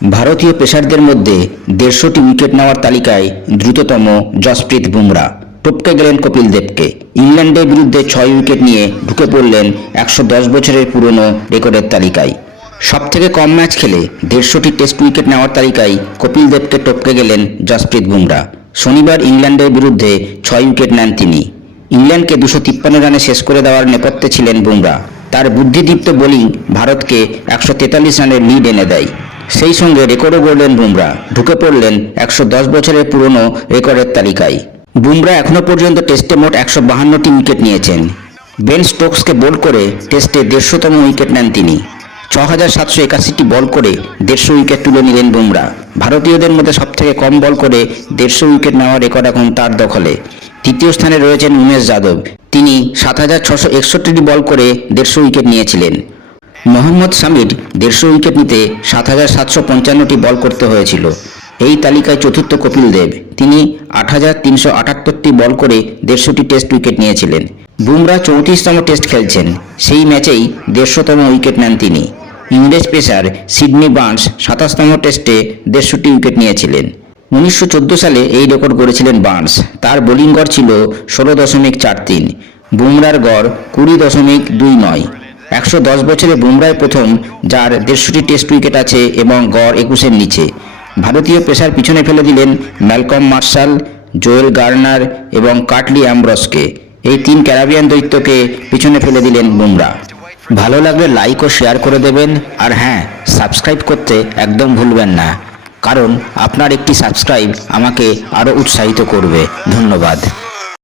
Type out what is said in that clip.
ভারতীয় পেসারদের মধ্যে ১৫০টি উইকেট নেওয়ার তালিকায় দ্রুততম জসপ্রীত বুমরা টপকে গেলেন কপিল দেবকে। ইংল্যান্ডের বিরুদ্ধে ৬ উইকেট নিয়ে ঢুকে পড়লেন ১১০ বছরের পুরনো রেকর্ডের তালিকায়। সবথেকে কম ম্যাচ খেলে ১৫০টি টেস্ট উইকেট নেওয়ার তালিকায় কপিল দেবকে টপকে গেলেন জসপ্রীত বুমরা। শনিবার ইংল্যান্ডের বিরুদ্ধে ৬ উইকেট নেন তিনি। ইংল্যান্ডকে ২৫৩ রানে শেষ করে দেওয়ার নেপথ্যে ছিলেন বুমরা। তার বুদ্ধিদীপ্ত বোলিং ভারতকে ১৪৩ রানের লিড এনে দেয়। সেই সঙ্গে রেকর্ডও গড়লেন বুমরা, ঢুকে পড়লেন ১১০ বছরের পুরনো রেকর্ডের তালিকায়। বুমরা এখনও পর্যন্ত টেস্টে মোট ১৫২টি উইকেট নিয়েছেন। বেন স্টোকসকে বোল্ড করে টেস্টে ১৫০তম উইকেট নেন তিনি। ৬৭৮১টি বল করে ১৫০ উইকেট তুলে নিলেন বুমরা। ভারতীয়দের মধ্যে সবথেকে কম বল করে ১৫০ উইকেট নেওয়ার রেকর্ড এখন তার দখলে। তৃতীয় স্থানে রয়েছেন উমেশ যাদব। তিনি ৭৬৬১টি বল করে ১৫০ উইকেট নিয়েছিলেন। মোহাম্মদ শামির ১৫০ উইকেট নিতে ৭৭৫৫টি বল করতে হয়েছিল। এই তালিকায় চতুর্থ কপিল দেব। তিনি ৮৩৭৮টি বল করে ১৫০টি টেস্ট উইকেট নিয়েছিলেন। বুমরা ৩৪তম টেস্ট খেলছেন। সেই ম্যাচেই ১৫০তম উইকেট নেন তিনি। ইংরেজ পেসার সিডনি বার্নস ২৭তম টেস্টে ১৫০টি উইকেট নিয়েছিলেন। ১৯১৪ সালে এই রেকর্ড গড়েছিলেন বার্নস। তার বোলিং গড় ছিল ১৬.৪৩। বুমরার গড় ২০.২৯। ১১০ বছরে বুমরাই প্রথম যার ১৫০টি টেস্ট উইকেট আছে এবং গড় ২১-এর নিচে। ভারতীয় পেসার পিছনে ফেলে দিলেন ম্যালকম মার্শাল, জোয়েল গার্নার এবং কার্টলি অ্যামব্রসকে। এই ৩ ক্যারিবিয়ান দৈত্যকে পিছনে ফেলে দিলেন বুমরা। ভালো লাগলে লাইক ও শেয়ার করে দেবেন। আর হ্যাঁ, সাবস্ক্রাইব করতে একদম ভুলবেন না, কারণ আপনার একটি সাবস্ক্রাইব আমাকে আরও উৎসাহিত করবে। ধন্যবাদ।